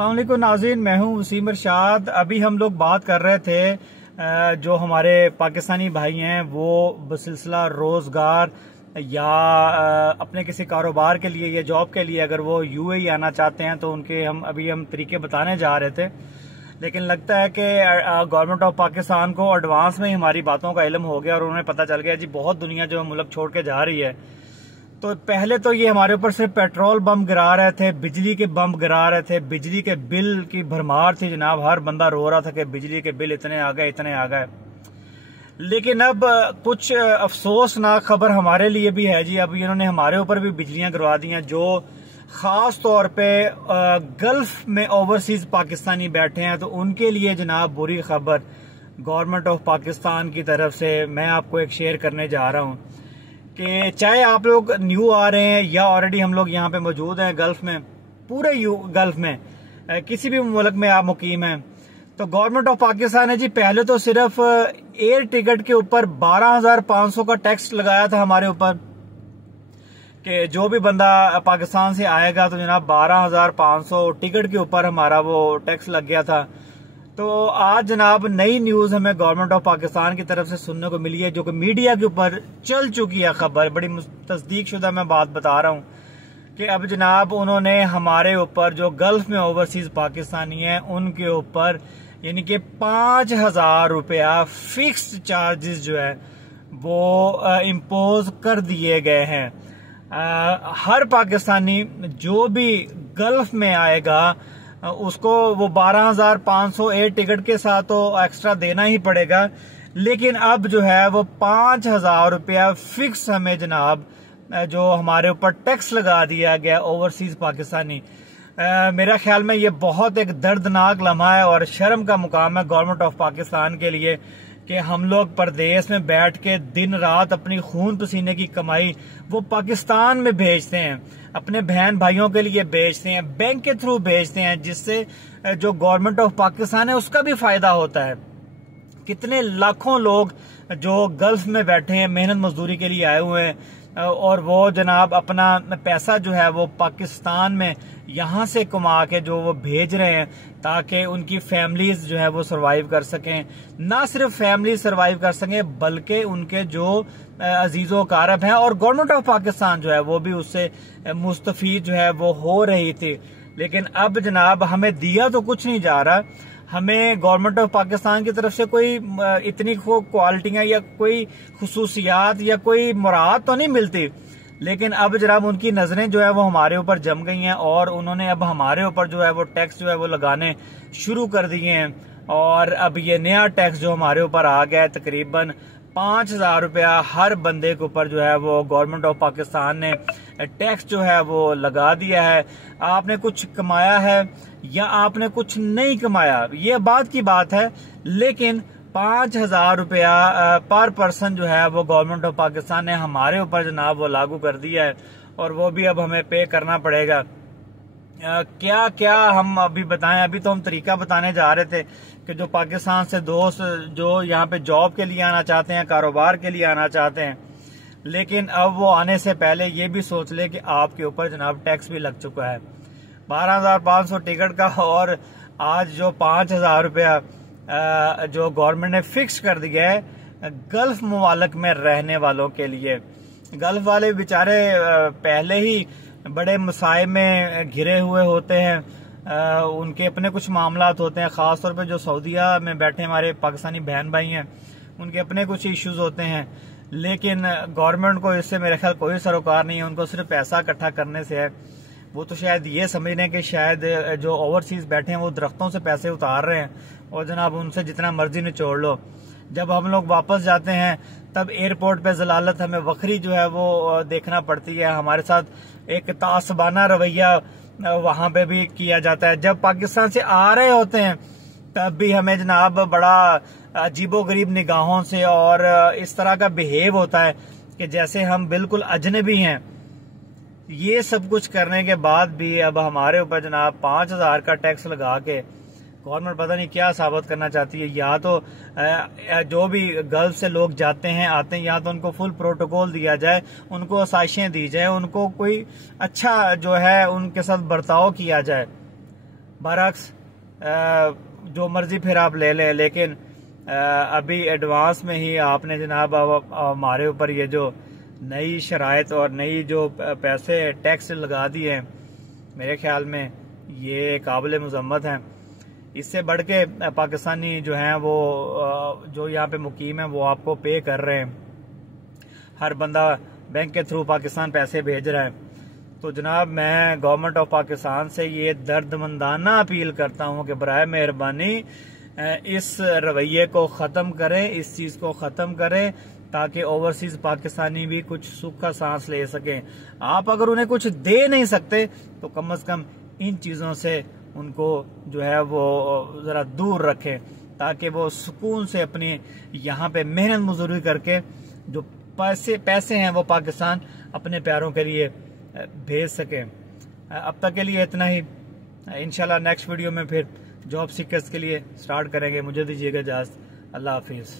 अस्सलाम वालेकुम नाज़रीन, मैं हूं वसीम इरशाद। अभी हम लोग बात कर रहे थे जो हमारे पाकिस्तानी भाई हैं वो बसिलसिला रोज़गार या अपने किसी कारोबार के लिए या जॉब के लिए अगर वो यूएई आना चाहते हैं तो उनके हम तरीके बताने जा रहे थे। लेकिन लगता है कि गवर्नमेंट ऑफ पाकिस्तान को एडवांस में ही हमारी बातों का इल्म हो गया और उन्हें पता चल गया जी बहुत दुनिया जो मुल्क छोड़ के जा रही है। तो पहले तो ये हमारे ऊपर सिर्फ पेट्रोल बम गिरा रहे थे, बिजली के बम गिरा रहे थे, बिजली के बिल की भरमार थी जनाब। हर बंदा रो रहा था कि बिजली के बिल इतने आ गए इतने आ गए। लेकिन अब कुछ अफसोसनाक खबर हमारे लिए भी है जी। अब इन्होंने हमारे ऊपर भी बिजलियां गिरवा दी हैं जो खास तौर पे गल्फ में ओवरसीज पाकिस्तानी बैठे हैं, तो उनके लिए जनाब बुरी खबर गवर्नमेंट ऑफ पाकिस्तान की तरफ से मैं आपको एक शेयर करने जा रहा हूं कि चाहे आप लोग न्यू आ रहे हैं या ऑलरेडी हम लोग यहाँ पे मौजूद हैं गल्फ में, पूरे गल्फ में किसी भी मुल्क में आप मुकीम हैं, तो गवर्नमेंट ऑफ पाकिस्तान ने जी पहले तो सिर्फ एयर टिकट के ऊपर 12,500 का टैक्स लगाया था हमारे ऊपर कि जो भी बंदा पाकिस्तान से आएगा तो जनाब 12,500 टिकट के ऊपर हमारा वो टैक्स लग गया था। तो आज जनाब नई न्यूज हमें गवर्नमेंट ऑफ पाकिस्तान की तरफ से सुनने को मिली है जो कि मीडिया के ऊपर चल चुकी है खबर, बड़ी तस्दीक शुदा मैं बात बता रहा हूँ कि अब जनाब उन्होंने हमारे ऊपर जो गल्फ में ओवरसीज पाकिस्तानी हैं उनके ऊपर यानी कि 5,000 रुपया फिक्स्ड चार्जेस जो है वो इम्पोज कर दिए गए हैं। हर पाकिस्तानी जो भी गल्फ में आएगा उसको वो 12,500 एयर टिकट के साथ तो एक्स्ट्रा देना ही पड़ेगा, लेकिन अब जो है वो 5,000 रुपया फिक्स हमें जनाब जो हमारे ऊपर टैक्स लगा दिया गया ओवरसीज पाकिस्तानी। मेरा ख्याल में ये बहुत एक दर्दनाक लम्हा है और शर्म का मुकाम है गवर्नमेंट ऑफ पाकिस्तान के लिए कि हम लोग परदेश में बैठ के दिन रात अपनी खून पसीने की कमाई वो पाकिस्तान में भेजते हैं, अपने बहन भाइयों के लिए भेजते हैं, बैंक के थ्रू भेजते हैं, जिससे जो गवर्नमेंट ऑफ पाकिस्तान है उसका भी फायदा होता है। कितने लाखों लोग जो गल्फ में बैठे हैं मेहनत मजदूरी के लिए आए हुए हैं और वो जनाब अपना पैसा जो है वो पाकिस्तान में यहाँ से कमा के जो वो भेज रहे हैं ताकि उनकी फैमिलीज जो है वो सरवाइव कर सकें। ना सिर्फ फैमिली सरवाइव कर सकें बल्कि उनके जो अजीजों कारब हैं और गवर्नमेंट ऑफ पाकिस्तान जो है वो भी उससे मुस्तफीद जो है वो हो रही थी। लेकिन अब जनाब हमें दिया तो कुछ नहीं जा रहा, हमें गवर्नमेंट ऑफ पाकिस्तान की तरफ से कोई इतनी क्वालिटियां या कोई खुसूसियात या कोई मुराद तो नहीं मिलती, लेकिन अब जनाब उनकी नजरें जो है वो हमारे ऊपर जम गई हैं और उन्होंने अब हमारे ऊपर जो है वो टैक्स जो है वो लगाने शुरू कर दिए हैं। और अब ये नया टैक्स जो हमारे ऊपर आ गया है तकरीबन 5,000 रुपया हर बंदे के ऊपर जो है वो गवर्नमेंट ऑफ पाकिस्तान ने टैक्स जो है वो लगा दिया है। आपने कुछ कमाया है या आपने कुछ नहीं कमाया ये बात की बात है, लेकिन 5,000 रुपया पर पर्सन जो है वो गवर्नमेंट ऑफ पाकिस्तान ने हमारे ऊपर जनाब वो लागू कर दिया है और वो भी अब हमें पे करना पड़ेगा। क्या क्या हम अभी बताएं, अभी तो हम तरीका बताने जा रहे थे कि जो पाकिस्तान से दोस्त जो यहाँ पे जॉब के लिए आना चाहते हैं, कारोबार के लिए आना चाहते हैं, लेकिन अब वो आने से पहले ये भी सोच ले कि आपके ऊपर जनाब टैक्स भी लग चुका है 12,500 टिकट का और आज जो 5,000 रुपया जो गवर्नमेंट ने फिक्स कर दिया है गल्फ ममालिक में रहने वालों के लिए। गल्फ वाले बेचारे पहले ही बड़े मसाइब में घिरे हुए होते हैं, उनके अपने कुछ मामलात होते हैं, खासतौर पे जो सऊदीया में बैठे हमारे पाकिस्तानी बहन भाई हैं उनके अपने कुछ इश्यूज होते हैं, लेकिन गवर्नमेंट को इससे मेरे ख्याल कोई सरोकार नहीं है, उनको सिर्फ पैसा इकट्ठा करने से है। वो तो शायद ये समझ रहे हैं कि शायद जो ओवरसीज बैठे हैं वो दरख्तों से पैसे उतार रहे हैं और जनाब उनसे जितना मर्जी निचोड़ लो। जब हम लोग वापस जाते हैं तब एयरपोर्ट पे जलालत हमें वक्री जो है वो देखना पड़ती है, हमारे साथ एक तासबाना रवैया वहां पे भी किया जाता है। जब पाकिस्तान से आ रहे होते हैं तब भी हमें जनाब बड़ा अजीबो गरीब निगाहों से और इस तरह का बिहेव होता है कि जैसे हम बिल्कुल अजनबी हैं। ये सब कुछ करने के बाद भी अब हमारे ऊपर जनाब 5,000 का टैक्स लगा के गवर्नमेंट पता नहीं क्या साबित करना चाहती है। या तो जो भी गल्फ से लोग जाते हैं आते हैं, या तो उनको फुल प्रोटोकॉल दिया जाए, उनको आसाइशें दी जाए, उनको कोई अच्छा जो है उनके साथ बर्ताव किया जाए। बरक्स जो मर्जी फिर आप ले लें, लेकिन अभी एडवांस में ही आपने जनाब हमारे ऊपर ये जो नई शराइत और नई जो पैसे टैक्स लगा दिए हैं, मेरे ख्याल में ये काबिल मजम्मत हैं। इससे बढ़ के पाकिस्तानी जो हैं वो जो यहाँ पे मुकीम हैं वो आपको पे कर रहे हैं, हर बंदा बैंक के थ्रू पाकिस्तान पैसे भेज रहा है। तो जनाब मैं गवर्नमेंट ऑफ पाकिस्तान से ये दर्दमंदाना अपील करता हूँ कि बराए मेहरबानी इस रवैये को ख़त्म करें, इस चीज़ को ख़त्म करें, ताकि ओवरसीज पाकिस्तानी भी कुछ सुख का सांस ले सकें। आप अगर उन्हें कुछ दे नहीं सकते तो कम से कम इन चीज़ों से उनको जो है वो ज़रा दूर रखें, ताकि वो सुकून से अपनी यहाँ पे मेहनत मजदूरी करके जो पैसे हैं वो पाकिस्तान अपने प्यारों के लिए भेज सकें। अब तक के लिए इतना ही। इंशाल्लाह नेक्स्ट वीडियो में फिर जॉब सीकर्स के लिए स्टार्ट करेंगे। मुझे दीजिएगा इजाज़त। अल्लाह हाफिज़।